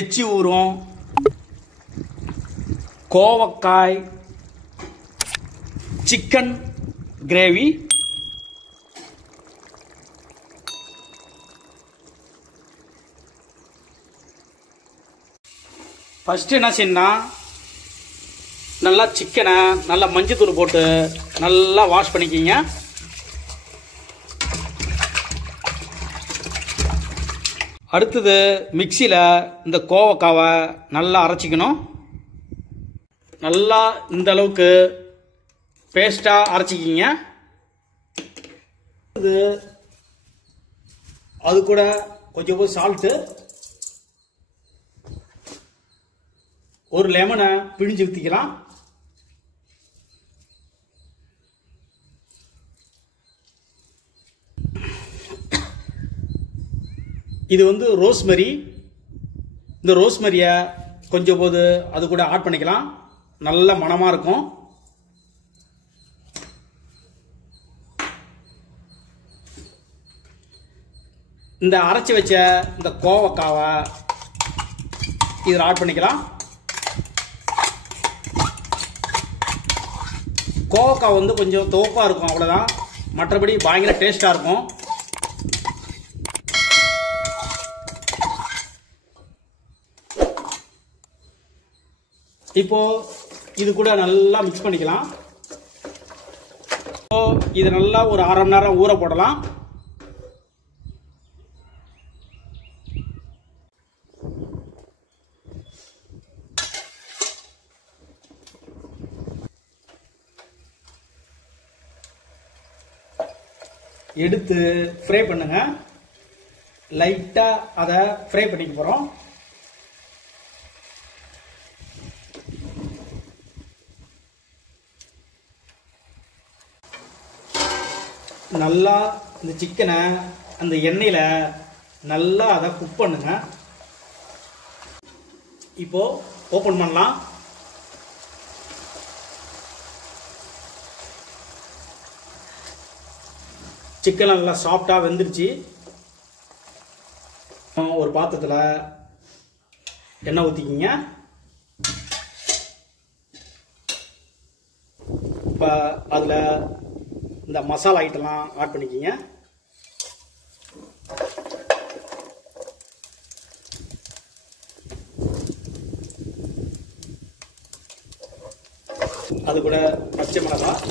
எச்சி ஊறும் கோவக்காய் சிக்கன் கிரேவி. ஃபஸ்ட்டு என்ன செய்யணும்னா, நல்லா சிக்கனை நல்லா மஞ்சத்தூள் போட்டு நல்லா வாஷ் பண்ணிக்கிங்க. அடுத்தது மிக்சியில் இந்த கோவக்காவை நல்லா அரைச்சிக்கணும். நல்லா இந்த அளவுக்கு பேஸ்ட்டாக அரைச்சிக்கிங்க. அது கூட கொஞ்சம் சால்ட்டு, ஒரு லெமனை பிழிஞ்சு ஊற்றிக்கலாம். இது வந்து ரோஸ்மெரி. இந்த ரோஸ்மெரியை கொஞ்சம் போது அது கூட ஆட் பண்ணிக்கலாம். நல்ல மணமாக இருக்கும். இந்த அரைச்சி வச்ச இந்த கோவக்காவை இதில் ஆட் பண்ணிக்கலாம். கோவக்காய் வந்து கொஞ்சம் துவப்பாக இருக்கும், அவ்வளோதான். மற்றபடி பயங்கர டேஸ்ட்டாக இருக்கும். இப்போ இது கூட நல்லா மிக்ஸ் பண்ணிக்கலாம். இப்போ இது நல்லா ஒரு அரை மணி நேரம் ஊற போடலாம். எடுத்து ஃப்ரை பண்ணுங்க. லைட்டா அதை ஃப்ரை பண்ணிக்க போறோம். நல்லா இந்த சிக்கனை அந்த எண்ணெயில நல்லா அதை குக் பண்ணுங்க. இப்போ ஓபன் பண்ணலாம். சிக்கன் நல்லா சாஃப்டாக வெந்துருச்சு. ஒரு பாத்திரத்தில் எண்ணெய் ஊற்றிக்கிங்க. இப்போ அதில் இந்த மசாலா ஐட்டம்லாம் ஆட் பண்ணிக்கிங்க. அது கூட பச்சை மிளகாய்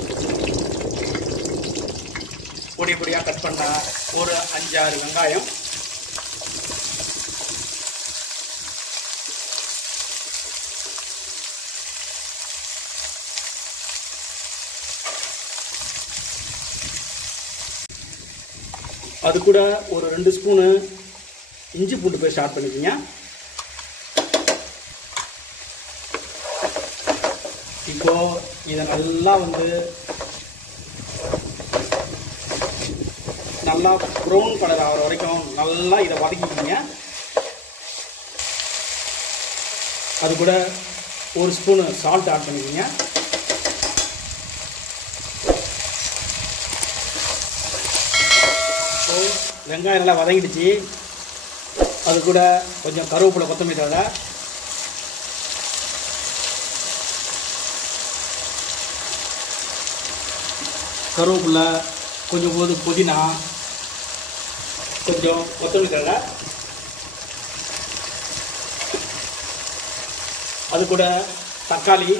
பொடி பொடியாக கட் பண்ண ஒரு 5-6 வெங்காயம், அது கூட ஒரு 2 ஸ்பூனு இஞ்சி பூண்டு பேஸ்ட் ஆட் பண்ணிக்கோங்க. இப்போ இதை நல்லா நல்லா ப்ரௌன் கலர் ஆகிற வரைக்கும் நல்லா இதை வதக்கிக்கிங்க. அது கூட ஒரு ஸ்பூனு சால்ட் ஆட் பண்ணிக்கோங்க. வெங்காயம் நல்லா வதங்கிடுச்சு. அது கூட கொஞ்சம் கருவேப்பிலை, கொத்தமல்லி தழை, கருவேப்பிலை, கொஞ்சம் போது புதினா, கொஞ்சம் கொத்தமல்லி தழை, அது கூட தக்காளி,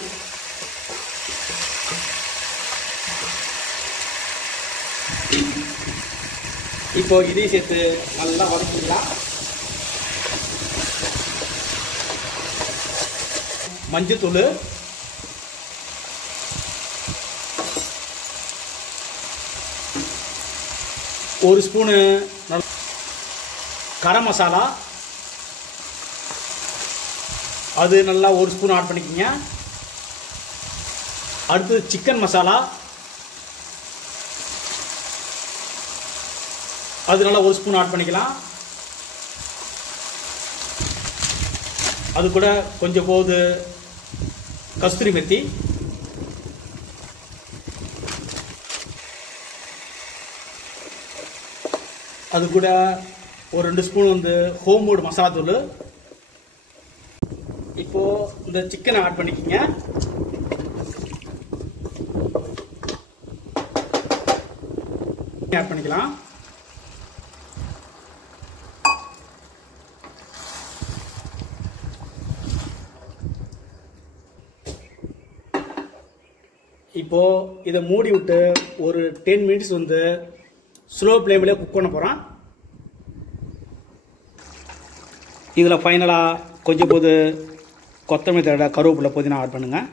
இப்போ இதையும் சேர்த்து நல்லா வதக்கிக்கலாம். மஞ்சத்தூள், ஒரு ஸ்பூனு கரம் மசாலா, அது நல்லா ஒரு ஸ்பூன் ஆட் பண்ணிக்கோங்க. அடுத்து சிக்கன் மசாலா, அது நல்லா ஒரு ஸ்பூன் ஆட் பண்ணிக்கலாம். அது கூட கொஞ்சம் போது கஸ்தூரி மெத்தி, அது கூட ஒரு 2 ஸ்பூன் ஹோம்மேட் மசாலா தூள், இப்போ இந்த சிக்கனை ஆட் பண்ணிக்கங்க. ஆட் பண்ணிக்கலாம். இப்போ இதை மூடி விட்டு ஒரு 10 மினிட்ஸ் வந்து ஸ்லோ ஃப்ளேமில் குக் பண்ண போகிறோம். இதில் ஃபைனலாக கொஞ்சம் போது கொத்தமல்லி தழை, கருவேப்பிலை, புதினா ஆட் பண்ணுங்கள்.